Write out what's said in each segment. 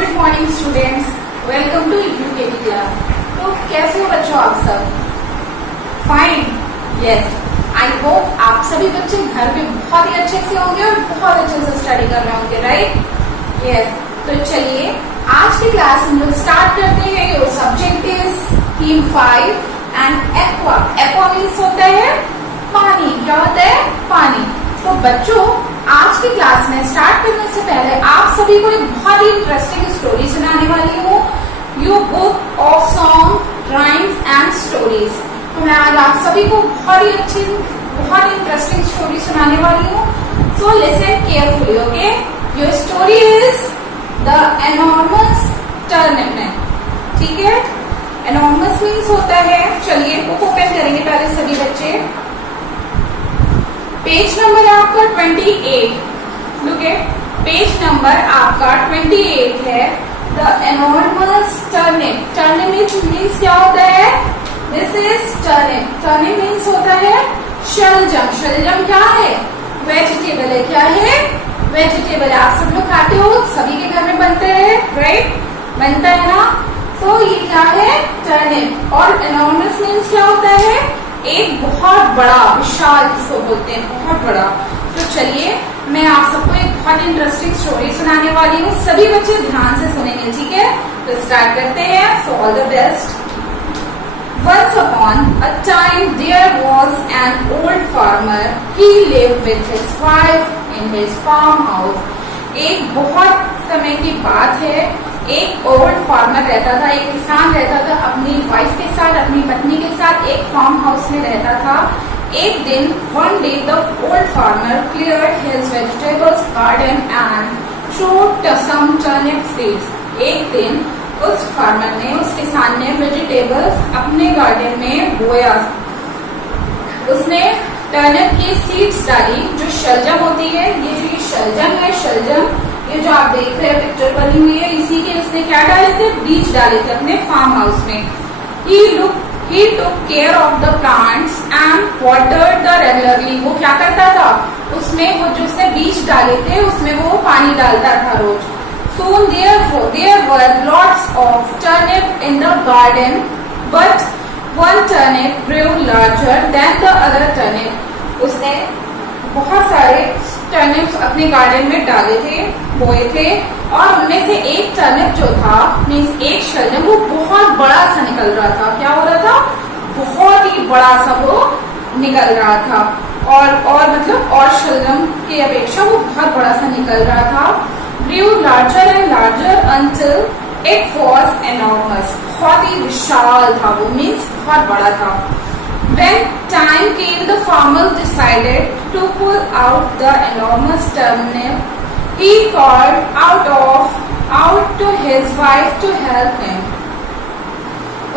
Good morning students, welcome to UKT class. तो कैसे हो बच्चों आप सब? Fine, yes. आई होप आप सभी बच्चे घर पे बहुत ही अच्छे से होंगे और बहुत अच्छे से स्टडी कर रहे होंगे, राइट? यस। तो चलिए आज की क्लास हम लोग स्टार्ट करते हैं। Your subject is theme 5 and aqua. Aqua means होता है पानी। क्या होता है? पानी। तो बच्चों आज की क्लास में स्टार्ट करने से पहले आप सभी को एक बहुत ही इंटरेस्टिंग स्टोरी सुनाने वाली हूँ। Your book of song rhymes and stories. तो मैं आज आप सभी को बहुत ही अच्छी, बहुत ही इंटरेस्टिंग स्टोरी सुनाने वाली हूँ। So listen carefully, okay? Your story is the enormous turnip. ठीक है? एनॉर्मस मीन्स होता है, चलिए बुक ओपन करेंगे पहले सभी बच्चे। पेज नंबर है आपका 28। लुक एट, पेज नंबर आपका 28 है। The enormous turnip. Turnip means क्या होता है? This is turnip. Turnip means होता है शलजम। शलजम क्या है? वेजिटेबल है। क्या है? वेजिटेबल है। आप सब लोग खाते हो, सभी के घर में बनते हैं, राइट? बनता है ना? तो ये क्या है? टर्निप। और एनॉर्मस मीन्स क्या होता है? एक बहुत बड़ा, विशाल जिसको बोलते हैं, बहुत बड़ा। तो चलिए मैं आप सबको एक बहुत इंटरेस्टिंग स्टोरी सुनाने वाली हूँ। सभी बच्चे ध्यान से सुनेंगे, ठीक है? तो स्टार्ट करते हैं। So all the best. Once upon a time there was an old farmer. He lived with his wife in his farmhouse. एक बहुत समय की बात है, एक ओल्ड फार्मर रहता था, एक किसान रहता था अपनी वाइफ के साथ, अपनी पत्नी के साथ एक फार्म हाउस में रहता था। एक दिन, one day the old farmer cleared his vegetables garden and sowed some turnip seeds. एक दिन उस फार्मर ने, उस किसान ने वेजिटेबल्स अपने गार्डन में बोया। उसने टर्निप की सीड्स डाली, जो शलजम होती है। ये जो शलजम है, शलजम ये जो आप देख रहे हैं पिक्चर बनी हुई है, इसी के उसने क्या डाले थे? बीज डाले थे अपने फार्म हाउस में। He took care of the plants and watered the regularly. वो क्या करता था? उसमें वो जो उसने बीज डाले थे उसमें वो पानी डालता था रोज। Soon there were lots of turnip in the garden, but one turnip grew larger than the other turnip. उसने बहुत सारे टर्निप्स अपने गार्डन में डाले थे, बोए थे, और उनमें से एक टर्निप जो था, मीन्स एक शलजम, वो बहुत बड़ा सा निकल रहा था। क्या हो रहा था? बहुत ही बड़ा सा वो निकल रहा था। और मतलब और शलजम की अपेक्षा वो बहुत बड़ा सा निकल रहा था। Grew larger and larger until it was enormous. बहुत ही विशाल था वो, मीन्स बहुत बड़ा था। When time came, the farmer decided to pull out the enormous turnip. He called out to his wife to help him.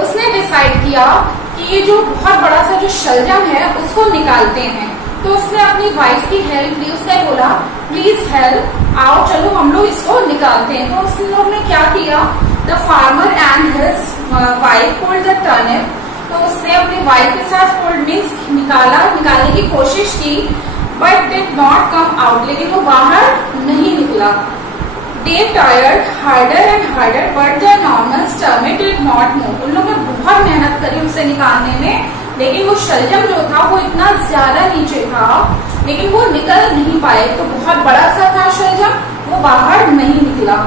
उसने डिसाइड किया कि ये जो बहुत बड़ा सा जो शलजम है उसको निकालते हैं। तो उसने अपनी वाइफ की हेल्प ली। उसने बोला प्लीज हेल्प, आओ चलो हम लोग इसको निकालते हैं। तो उस लोग ने क्या किया? The farmer and his wife pulled the turnip. तो उसने अपनी वाइफ के साथ पुल्ड मीन्स निकालने की कोशिश की, but did not come out. लेकिन वो बाहर नहीं निकला। They tried harder and harder, but the enormous turnip did not move. उन लोगों ने बहुत मेहनत करी उसे निकालने में, लेकिन वो शलजम जो था वो इतना ज्यादा नीचे था, लेकिन वो निकल नहीं पाए। तो बहुत बड़ा सा था शलजम, वो बाहर नहीं निकला।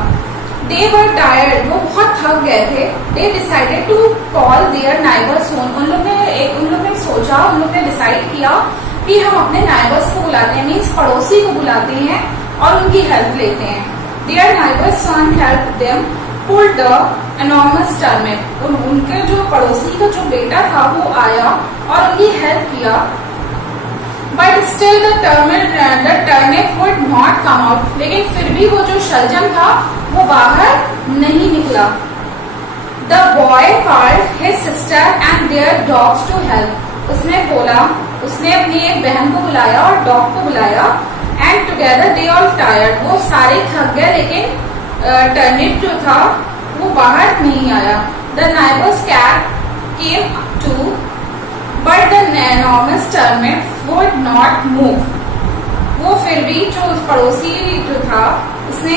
They were tired. वो बहुत थक गए थे। They decided to call their neighbors home. उन लोग ने सोचा, उन लोग ने डिसाइड किया कि हम अपने नाइबर्स को बुलाते हैं, मीन्स पड़ोसी को बुलाते हैं और उनकी हेल्प लेते हैं। Their neighbor's son helped them pull the enormous turnip. उनके जो पड़ोसी का जो बेटा था वो आया और उनकी हेल्प किया। But still the turnip would not come out. लेकिन फिर भी वो जो शलजम था वो बाहर नहीं निकला। The boy called his sister and their dogs to help. उसने अपनी एक बहन को बुलाया और डॉग को बुलाया। And together they all tired. वो सारे थक गए, लेकिन टर्निप जो था वो बाहर नहीं आया। The neighbor's cat came too, but the enormous turnip would not move. वो फिर भी जो पड़ोसी जो था उसने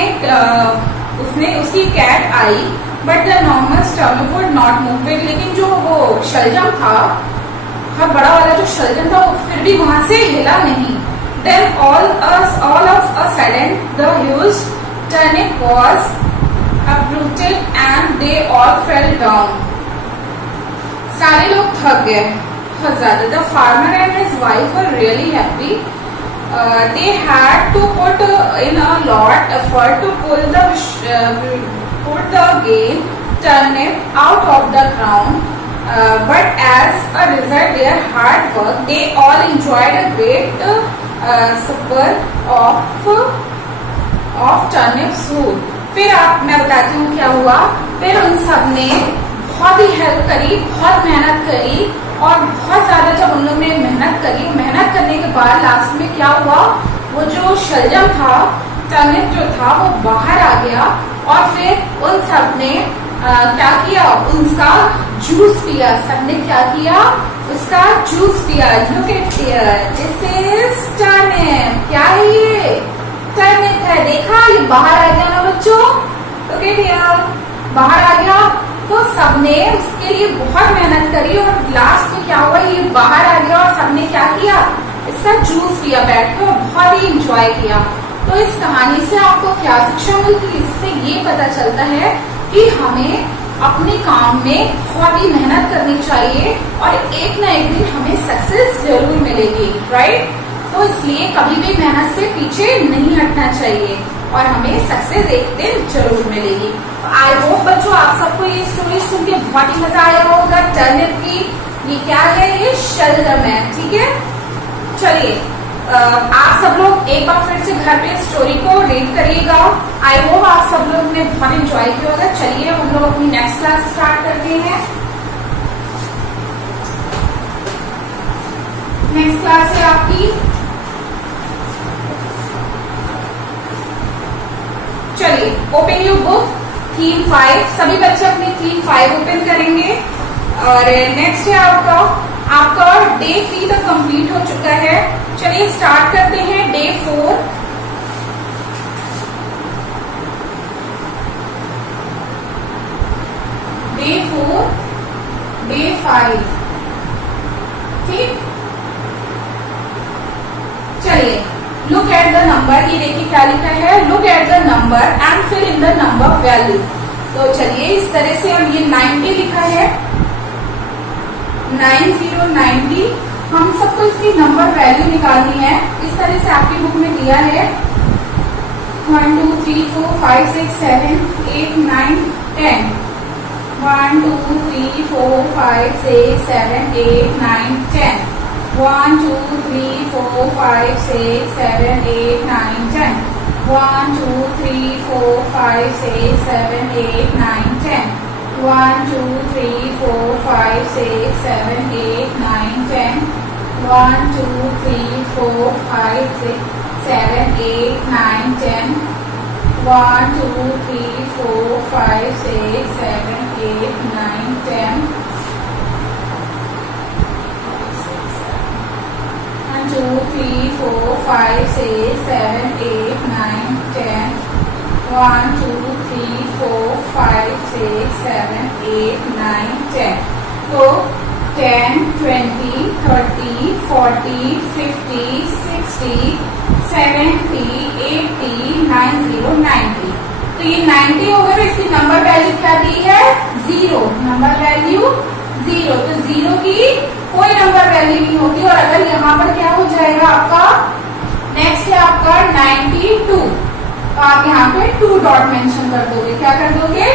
उसने उसकी कैट आई, but the enormous turnip would not move it. लेकिन जो वो शलजम था, बहुत बड़ा वाला जो शलजम था, वो फिर भी वहां से हिला नहीं. Then all of a sudden the huge turnip was uprooted and they all fell down. सारे लोग थक गए बहुत ज्यादा. The farmer and his wife were really happy. They had to put in a lot effort to put the gain turnip out of the ground. But as a result their hard work, they all enjoyed a great supper of turnip soup. फिर मैं बताती हूँ क्या हुआ. फिर उन सब ने बहुत ही हेल्प करी, बहुत मेहनत करी, और बहुत ज्यादा जब उन लोगों ने मेहनत करी, मेहनत करने के बाद लास्ट में क्या हुआ, वो जो शलजम था, टर्निप जो था, वो बाहर आ गया. और फिर उन सब ने क्या किया, उसका जूस पिया. सबने क्या किया, उसका जूस पिया. Look at here, this is turnip. क्या है ये, टर्निप है. देखा, ये बाहर आ गया ना बच्चों. लुक एट हियर, बाहर आ गया. तो सबने उसके लिए बहुत मेहनत करी और लास्ट में क्या हुआ, ये बाहर आ गया और सबने क्या किया, इसका जूस पिया बैठ के, बहुत ही इंजॉय किया. तो इस कहानी से आपको क्या शिक्षा मिलती है, इससे ये पता चलता है कि हमें अपने काम में बहुत ही मेहनत करनी चाहिए और एक ना एक दिन हमें सक्सेस जरूर मिलेगी. राइट. तो इसलिए कभी भी मेहनत से पीछे नहीं हटना चाहिए और हमें सक्सेस एक दिन जरूर मिलेगी. आई होप बच्चों आप सबको ये स्टोरी सुन के बहुत ही मजा आया होगा. टर्निप की ये क्या है, ये शलजम है. ठीक है, चलिए आप सब लोग एक बार फिर से घर पे स्टोरी को रीड करिएगा. आई होप आप सब लोग ने बहुत एंजॉय किया होगा. चलिए हम लोग अपनी नेक्स्ट क्लास स्टार्ट करते हैं. नेक्स्ट क्लास है आपकी, चलिए ओपन योर बुक थीम 5. सभी बच्चे अपनी थीम 5 ओपन करेंगे. और नेक्स्ट है आपका डे 3 तक कंप्लीट हो चुका है. चलिए स्टार्ट करते हैं डे 4. Day 4, day 5. ठीक, चलिए लुक एट द नंबर. ये देखिए क्या लिखा है, look at the number and fill in the number value. तो चलिए इस तरह से हम, ये 90 लिखा है, 9090. हम सबको इसकी नंबर वैल्यू निकालनी है. इस तरह से आपकी बुक में दिया है 1 2 3 4 5 6 7 8 9 10. 1 2 3 4 5 6 7 8 9 10. 1 2 3 4 5 6 7 8 9 10. 1 2 3 4 5 6 7 8 9 10. 1 2 3 4 5 6 7 8 9 10. 1 2 3 4 5 6 7 8 9 10. 1 2 3 4 5 6 7 8 9 10. 1 2 3 4 5 6 7 8 9 10. 1 2 3 4 5 6 7 8 9 10. तो 10 20 30 40 50 60 70 80 90 90. तो ये 90 हो गए. इसकी नंबर वैल्यू क्या दी है, 0. Number value 0. तो 0 की कोई नंबर वैल्यू नहीं होगी. और अगर यहाँ पर क्या हो जाएगा आपका, नेक्स्ट है आपका 92. तो आप यहाँ पे 2 डॉट मेंशन कर दोगे. क्या कर दोगे,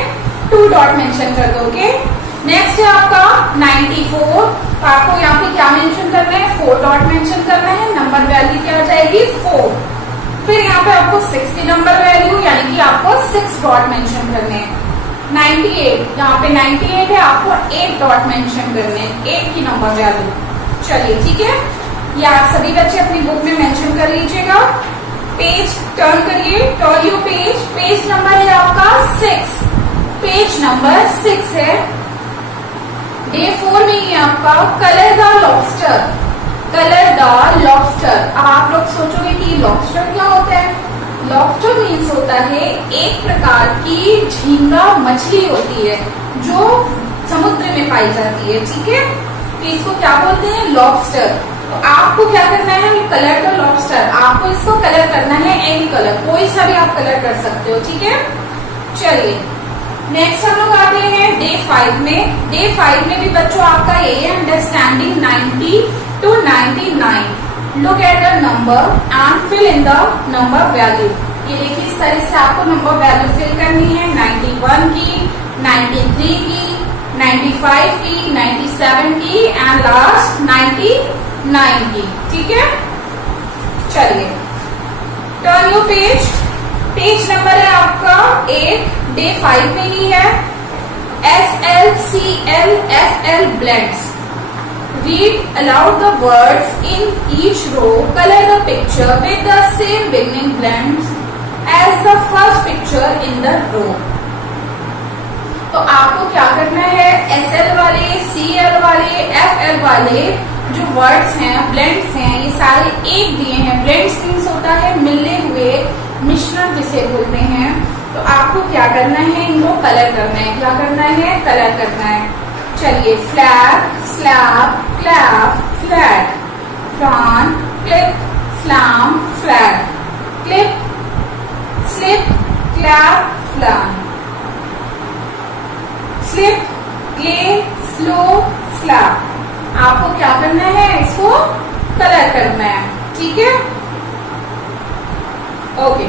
2 डॉट मेंशन कर दोगे. नेक्स्ट है आपका 94. तो आपको यहाँ पे क्या मेंशन करना है, 4 डॉट मेंशन करना है. नंबर वैल्यू क्या हो जाएगी, 4. फिर यहाँ पे आपको 60 नंबर वैल्यू, यानी कि आपको 6 डॉट मेंशन करने हैं. 98, यहाँ पे 98 है, आपको 8 डॉट मेंशन करने हैं, 8 की नंबर वैल्यू. चलिए ठीक है, ये आप सभी बच्चे अपनी बुक में मेंशन कर लीजिएगा. पेज टर्न करिए, turn your page. Page number है आपका 6. पेज नंबर 6 है. डे 4 में ये आपका colour the lobster. Colour the lobster. अब आप लोग सोचोगे कि लॉबस्टर क्या होता है. लॉबस्टर मीन्स होता होता है एक प्रकार की झींगा मछली होती है जो समुद्र में पाई जाती है, ठीक है। तो इसको क्या बोलते हैं, लॉबस्टर। तो आपको क्या करना है, कलर द लॉबस्टर, आपको इसको कलर करना है एनी कलर, कोई सा भी आप कलर कर सकते हो, ठीक है। चलिए नेक्स्ट हम लोग आते हैं डे 5 में। डे 5 में भी बच्चों आपका ये है understanding 90 to 99। Look at the number and fill in the number value. ये देखिए इस तरह से आपको नंबर वैल्यू फिल करनी है, 91 की, 93 की, 95 की, 97 की एंड लास्ट 99 की, ठीक है। चलिए turn your page. Page number है आपका 8, डे 5 में ही है। SLCLFL blends। Read aloud the words in each row. Color the picture with the same beginning blends as the first picture in the row। तो आपको क्या करना है, SL वाले, CL वाले, FL वाले जो वर्ड्स हैं, ब्लेंड्स हैं, ये सारे एक दिए हैं। ब्लेंड्स मीन्स होता है मिलने हुए, मिश्रण जिसे बोलते हैं। तो आपको क्या करना है, इनको कलर करना है। क्या करना है, कलर करना है। चलिए flag, slab, clap, flat, frown, clip, slam, flag, clip, slip, clap, flam, slip, clay, slow, slap. आपको क्या करना है, इसको कलर करना है, ठीक है। Okay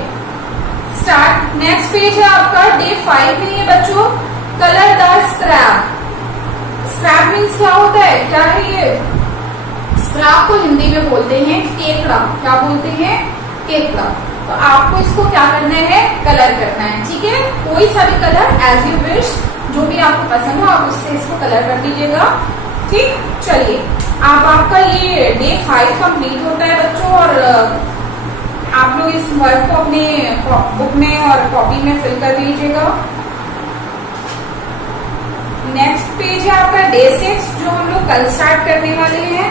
start. नेक्स्ट पेज है आपका डे 5 में ये बच्चों, colour the scrap. Scrap means क्या होता है, क्या है ये, स्क्रैप को हिंदी में बोलते हैं केकड़ा। क्या बोलते हैं, केकड़ा। तो आपको इसको क्या करना है, कलर करना है, ठीक है। कोई सा भी कलर एज यू विश, जो भी आपको पसंद हो आप उससे इसको कलर कर दीजिएगा, ठीक। चलिए अब आपका ये डे 5 कंप्लीट होता है बच्चों, और आप लोग इस वर्क को अपने बुक में और कॉपी में फिल कर दीजिएगा। नेक्स्ट पेज है आपका डे 6, जो हम लोग कल स्टार्ट करने वाले हैं।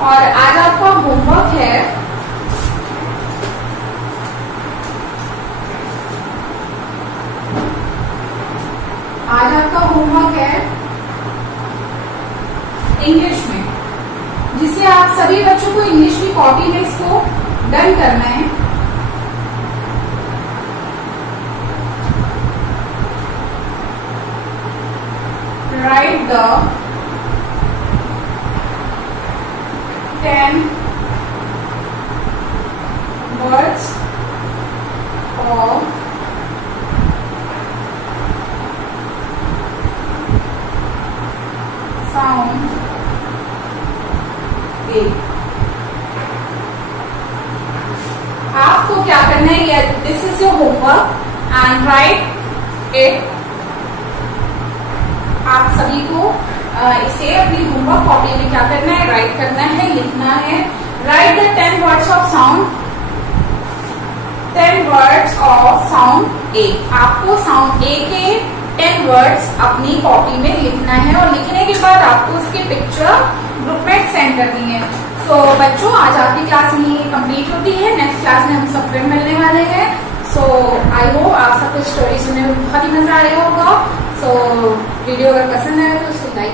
और आज आपका होमवर्क है, आज आपका होमवर्क है इंग्लिश में, जिसे आप सभी बच्चों को इंग्लिश की कॉपी में इसको डन करना है। Write the 10 words of sound A। आपको क्या करना है, this is your homework and right it. आप सभी को इसे अपनी होमवर्क कॉपी में क्या करना है, राइट करना है, लिखना है। Write the 10 words of sound, 10 words of sound A. आपको साउंड ए के 10 वर्ड्स अपनी कॉपी में लिखना है, और लिखने के बाद आपको उसकी पिक्चर ग्रुप में सेंड करनी है। सो बच्चों आज आपकी क्लास यही कंप्लीट होती है। नेक्स्ट क्लास में हम सब फिर मिलने वाले हैं। सो आई होप आप सबको स्टोरी सुनने में बहुत ही मजा आया होगा। सो वीडियो अगर पसंद आए तो उसको लाइक